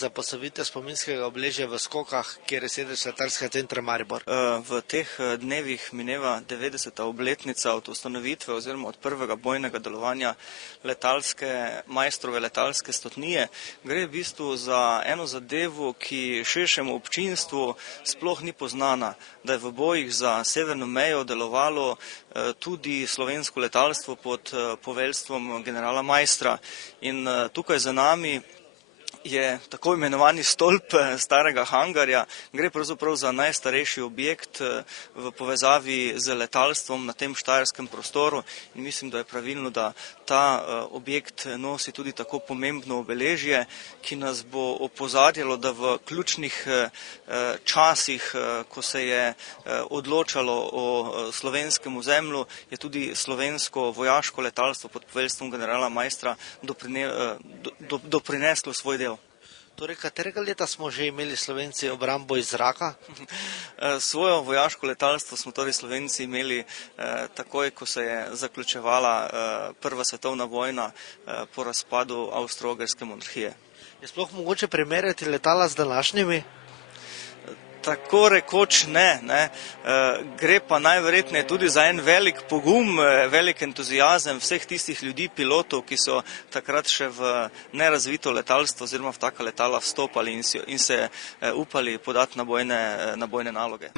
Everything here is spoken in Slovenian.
za postavitev spominskega obeležja v Skokah, kjer je sedež letalskega centra Maribor? V teh dnevih mineva 90. obletnica od ustanovitve oziroma od prvega bojnega delovanja majstrove letalske stotnije. Gre v bistvu za eno zadevo, ki širšemu občinstvu sploh ni poznana, da je v bojih za severno mejo delovalo tudi slovensko letalstvo pod poveljstvom generala Maistra. In tukaj za nami je tako imenovani stolp starega hangarja. Gre pravzaprav za najstarejši objekt v povezavi z letalstvom na tem štajerskem prostoru in mislim, da je pravilno, da ta objekt nosi tudi tako pomembno obeležje, ki nas bo opozarjalo, da v ključnih časih, ko se je odločalo o slovenskem ozemlju, je tudi slovensko vojaško letalstvo pod poveljstvom generala Maistra doprineslo svoj del. Torej, katerega leta smo že imeli Slovenci obrambo iz zraka? Svojo vojaško letalstvo smo torej Slovenci imeli takoj, ko se je zaključevala Prva svetovna vojna po razpadu Avstro-Ogrske monarhije. Je sploh mogoče primerjati letala z današnjimi? Tako rekoč ne. Gre pa najverjetneje tudi za en velik pogum, velik entuzijazem vseh tistih ljudi, pilotov, ki so takrat še v nerazvito letalstvo oziroma v taka letala vstopali in se upali podati na bojne naloge.